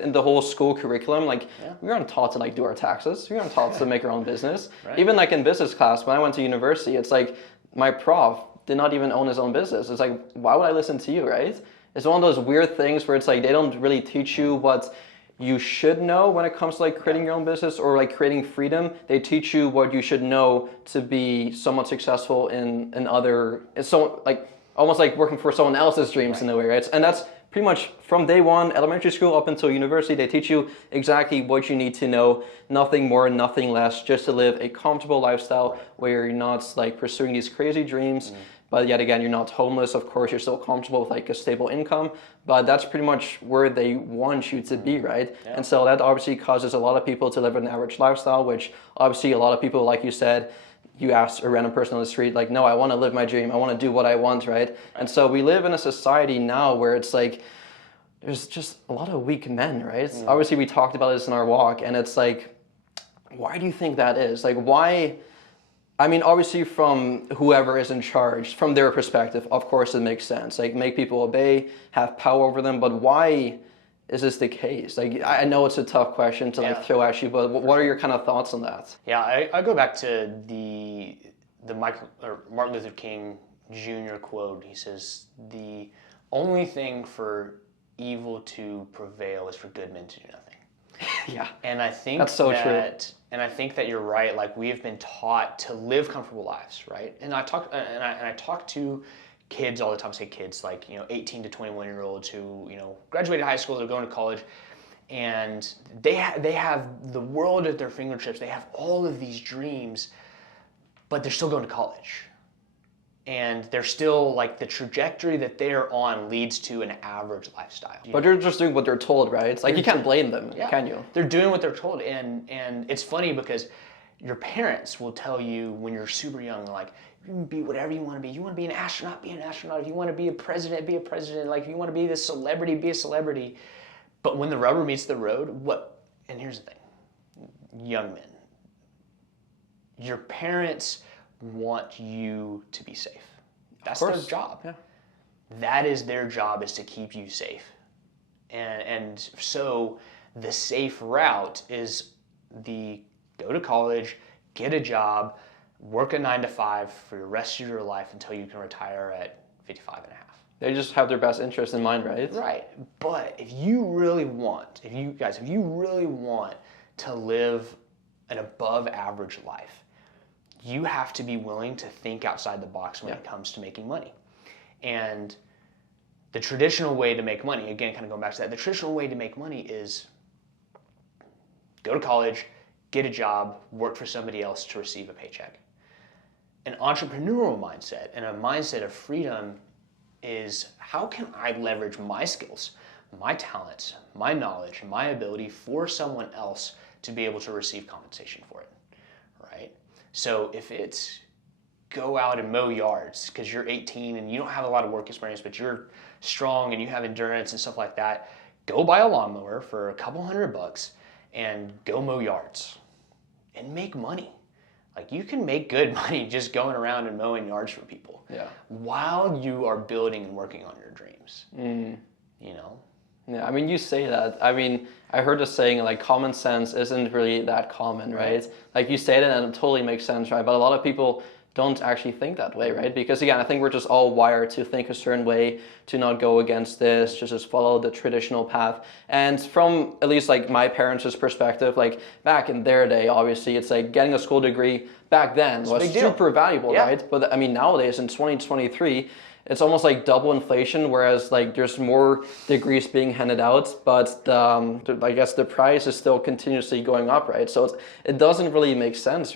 In the whole school curriculum, like we aren't taught to like do our taxes. We aren't taught to make our own business. Even like in business class, when I went to university, it's like my prof did not even own his own business. It's like, why would I listen to you, right? It's one of those weird things where it's like they don't really teach you what you should know when it comes to like creating your own business or like creating freedom. They teach you what you should know to be somewhat successful in other. It's so like almost like working for someone else's dreams in a way, right? And that's pretty much from day one, elementary school up until university, they teach you exactly what you need to know, nothing more, nothing less, just to live a comfortable lifestyle where you're not like pursuing these crazy dreams, but yet again, you're not homeless. Of course, you're still comfortable with like a stable income, but that's pretty much where they want you to be, right? And so that obviously causes a lot of people to live an average lifestyle, which obviously a lot of people, like you said, you ask a random person on the street, like, no, I want to live my dream. I want to do what I want, right? And so we live in a society now where it's like, there's just a lot of weak men, right? Obviously, we talked about this in our walk, and it's like, why do you think that is? Like, why? I mean, obviously, from whoever is in charge, from their perspective, of course, it makes sense. Like, make people obey, have power over them, but why is this the case? Like, I know it's a tough question to like throw at you, but what are your kind of thoughts on that? Yeah, I go back to the Martin Luther King Jr. quote. He says, "The only thing for evil to prevail is for good men to do nothing." Yeah, and I think that's so true. And I think that you're right. Like, we have been taught to live comfortable lives, right? And I talk to kids all the time. I say kids, like 18 to 21-year-olds who graduated high school, they're going to college, and they have the world at their fingertips. They have all of these dreams, but they're still going to college. And they're still, like, the trajectory that they're on leads to an average lifestyle. But they're just doing what they're told, right? It's like, you can't blame them, can you? They're doing what they're told. And it's funny because your parents will tell you when you're super young, like, you can be whatever you want to be. You want to be an astronaut, be an astronaut. If you want to be a president, be a president. Like, if you want to be this celebrity, be a celebrity. But when the rubber meets the road, and here's the thing, young men, your parents want you to be safe. That's their job. Yeah. That is their job, is to keep you safe. And so the safe route is the go to college, get a job, work a 9-to-5 for the rest of your life until you can retire at 55 and a half. They just have their best interest in mind, right? Right. But if you really want to live an above average life, you have to be willing to think outside the box when it comes to making money. And the traditional way to make money, again, kind of going back to that, the traditional way to make money is go to college, get a job, work for somebody else to receive a paycheck. An entrepreneurial mindset and a mindset of freedom is, how can I leverage my skills, my talents, my knowledge, and my ability for someone else to be able to receive compensation for it, right? So if it's go out and mow yards because you're 18 and you don't have a lot of work experience, but you're strong and you have endurance and stuff like that, go buy a lawnmower for a couple $100 and go mow yards and make money. Like, you can make good money just going around and mowing yards for people while you are building and working on your dreams. Yeah, I mean, you say that. I mean, I heard a saying, like, common sense isn't really that common, right? Like, you say that and it totally makes sense, right? But a lot of people don't actually think that way, right? Because again, I think we're just all wired to think a certain way, to not go against this, just follow the traditional path. And from at least like my parents' perspective, like back in their day, obviously it's like getting a school degree back then was super valuable, right? But I mean, nowadays in 2023, it's almost like double inflation, whereas like there's more degrees being handed out, but I guess the price is still continuously going up, right? So it doesn't really make sense,